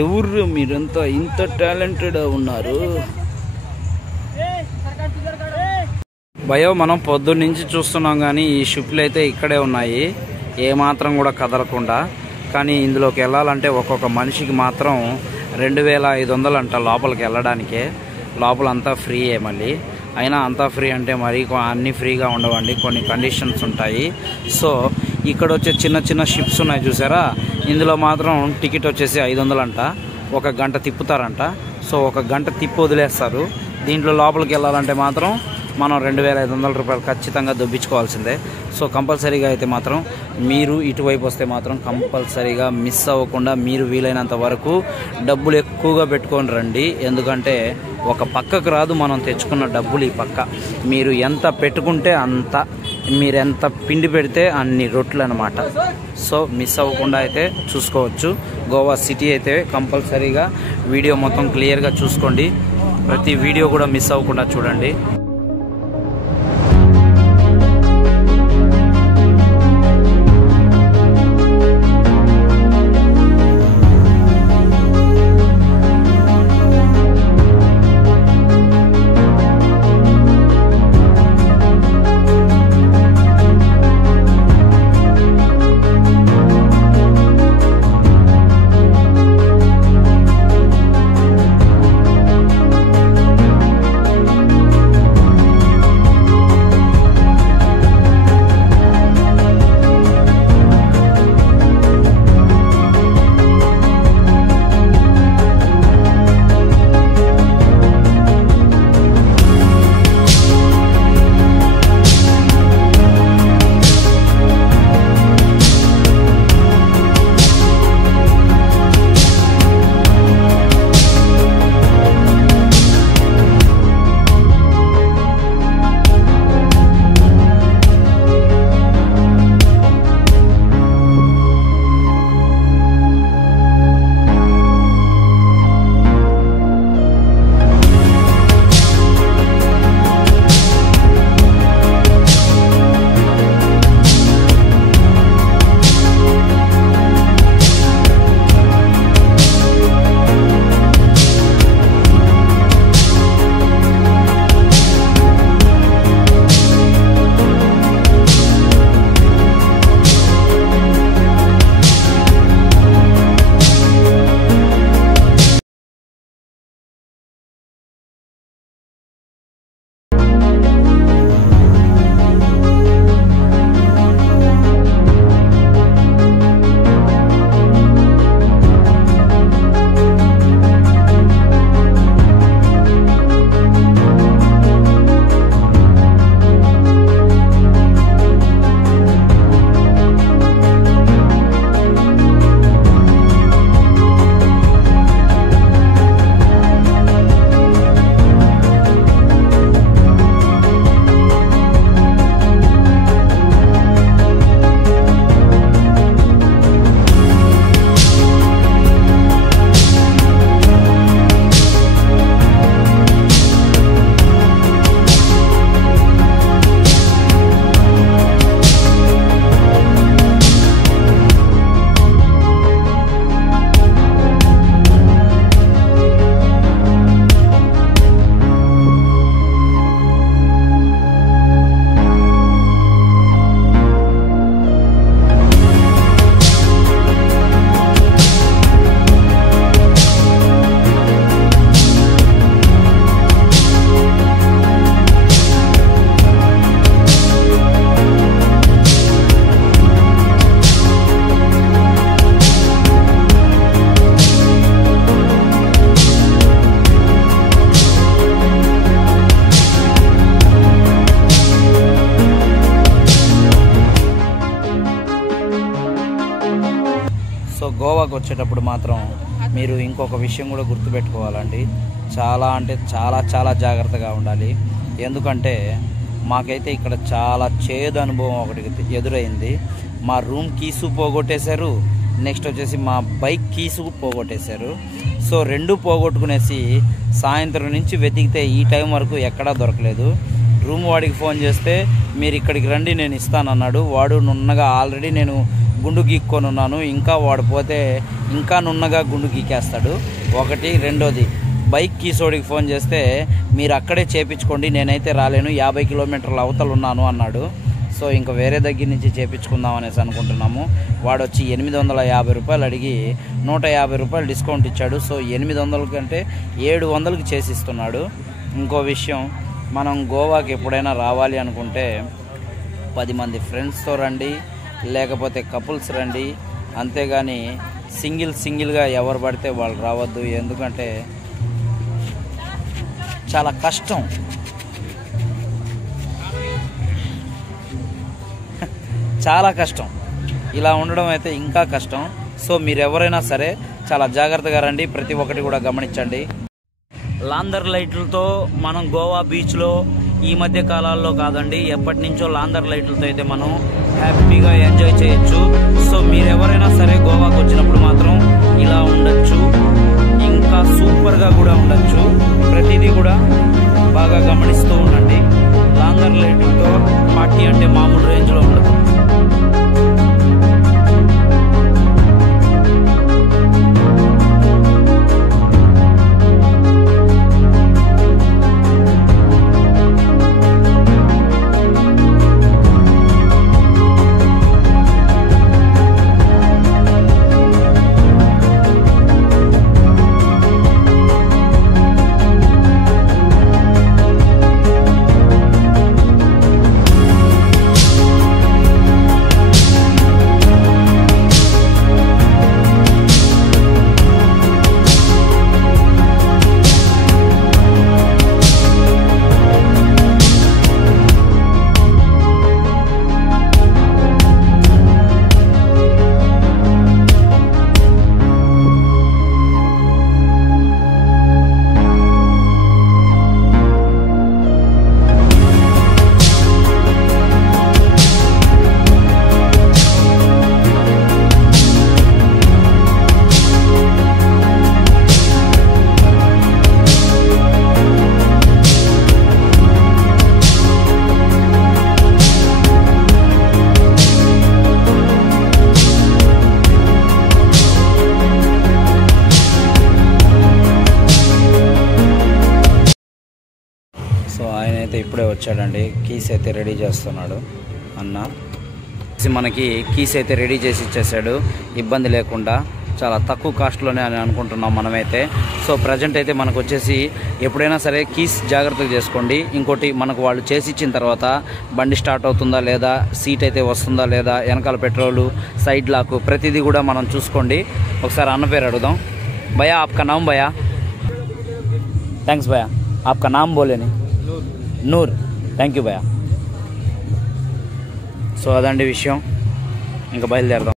ఎవరు మీరంతా ఇంత టాలెంటెడ్ ఉన్నారు భయో? మనం పొద్దున్న నుంచి చూస్తున్నాం కానీ ఈ షిప్లు అయితే ఇక్కడే ఉన్నాయి, ఏమాత్రం కూడా కదలకుండా. కానీ ఇందులోకి వెళ్ళాలంటే ఒక్కొక్క మనిషికి మాత్రం 2500 అంట లోపలికి వెళ్ళడానికే. లోపల అంతా ఫ్రీయే. మళ్ళీ అయినా అంతా ఫ్రీ అంటే మరి అన్నీ ఫ్రీగా ఉండవండి, కొన్ని కండిషన్స్ ఉంటాయి. సో ఇక్కడ వచ్చే చిన్న చిన్న షిప్స్ ఉన్నాయి చూసారా, ఇందులో మాత్రం టికెట్ వచ్చేసి 500 అంట. 1 గంట తిప్పుతారంట. సో 1 గంట తిప్పి వదిలేస్తారు. దీంట్లో లోపలికి వెళ్ళాలంటే మాత్రం మనం 2500 రూపాయలు ఖచ్చితంగా దొబ్బించుకోవాల్సిందే. సో కంపల్సరీగా అయితే మాత్రం మీరు ఇటువైపు వస్తే మాత్రం కంపల్సరీగా మిస్ అవ్వకుండా మీరు వీలైనంత వరకు డబ్బులు ఎక్కువగా పెట్టుకొని రండి. ఎందుకంటే ఒక పక్కకు రాదు మనం తెచ్చుకున్న డబ్బులు ఈ పక్క. మీరు ఎంత పెట్టుకుంటే అంత, మీరు ఎంత పిండి పెడితే అన్ని రొట్లు అనమాట. సో మిస్ అవ్వకుండా అయితే చూసుకోవచ్చు. గోవా సిటీ అయితే కంపల్సరీగా వీడియో మొత్తం క్లియర్గా చూసుకోండి. ప్రతి వీడియో కూడా మిస్ అవ్వకుండా చూడండి. సో గోవాకు వచ్చేటప్పుడు మాత్రం మీరు ఇంకొక విషయం కూడా గుర్తుపెట్టుకోవాలండి. చాలా అంటే చాలా జాగ్రత్తగా ఉండాలి. ఎందుకంటే మాకైతే ఇక్కడ చాలా చేదు అనుభవం ఒకటి ఎదురైంది. మా రూమ్ కీసు పోగొట్టేశారు, నెక్స్ట్ వచ్చేసి మా బైక్ కీసు పోగొట్టేశారు. సో రెండు పోగొట్టుకునేసి సాయంత్రం నుంచి వెతికితే ఈ టైం వరకు ఎక్కడా దొరకలేదు. రూమ్ వాడికి ఫోన్ చేస్తే మీరు ఇక్కడికి రండి నేను ఇస్తానన్నాడు. వాడు నున్నగా ఆల్రెడీ నేను గుండు గీక్కొని ఉన్నాను, ఇంకా వాడు పోతే ఇంకా నున్నగా గుండు గీకేస్తాడు. ఒకటి. రెండోది, బైక్ కీసోడికి ఫోన్ చేస్తే మీరు అక్కడే చేపించుకోండి, నేనైతే రాలేను, 50 కిలోమీటర్ల అవతలు ఉన్నాను అన్నాడు. సో ఇంకా వేరే దగ్గర నుంచి చేపించుకుందాం అనేసి అనుకుంటున్నాము. వాడు వచ్చి 850 రూపాయలు అడిగి 150 రూపాయలు డిస్కౌంట్ ఇచ్చాడు. సో 800 కంటే 700కి చేసిస్తున్నాడు. ఇంకో విషయం, మనం గోవాకి ఎప్పుడైనా రావాలి అనుకుంటే 10 మంది ఫ్రెండ్స్తో రండి, లేకపోతే కపుల్స్ రండి, అంతేగాని సింగిల్గా ఎవరు పడితే వాళ్ళు రావద్దు. ఎందుకంటే చాలా కష్టం. చాలా కష్టం. ఇలా ఉండడం అయితే ఇంకా కష్టం. సో మీరు ఎవరైనా సరే చాలా జాగ్రత్తగా రండి, ప్రతి ఒక్కటి కూడా గమనించండి. లాందర్ లైట్లతో మనం గోవా బీచ్లో ఈ మధ్య కాలాల్లో కాదండి, ఎప్పటి నుంచో లాందర్ లైట్లతో అయితే మనం హ్యాపీగా ఎంజాయ్ చేయొచ్చు. సో మీరు ఎవరైనా సరే గోవాకు వచ్చినప్పుడు మాత్రం ఇలా ఉండొచ్చు, ఇంకా సూపర్గా కూడా ఉండొచ్చు. ప్రతిదీ కూడా బాగా గమనిస్తూ ఉండండి. లాందర్ లైట్లతో పార్టీ అంటే మామూలు రేంజ్లో ఉండదు. సో ఆయన అయితే ఇప్పుడే వచ్చాడండి, కీస్ అయితే రెడీ చేస్తున్నాడు అన్న. మనకి కీస్ అయితే రెడీ చేసి ఇచ్చేసాడు, ఇబ్బంది లేకుండా చాలా తక్కువ కాస్ట్లోనే అని అనుకుంటున్నాం మనమైతే. సో ప్రజెంట్ అయితే మనకు వచ్చేసి ఎప్పుడైనా సరే కీస్ జాగ్రత్తగా చేసుకోండి. ఇంకోటి, మనకు వాళ్ళు చేసి ఇచ్చిన తర్వాత బండి స్టార్ట్ అవుతుందా లేదా, సీట్ అయితే వస్తుందా లేదా, వెనకాల పెట్రోలు, సైడ్ లాక్, ప్రతిదీ కూడా మనం చూసుకోండి. ఒకసారి అన్న పేరు అడుగుదాం. భయ్యా ఆప్కా నామ్ భయ్యా? థ్యాంక్స్ భయ్యా. ఆప్కా నామ్ బోలేని? నూర్. థ్యాంక్ యూ భయ్యా. సో అదండి విషయం, ఇంకా బయలుదేరదాం.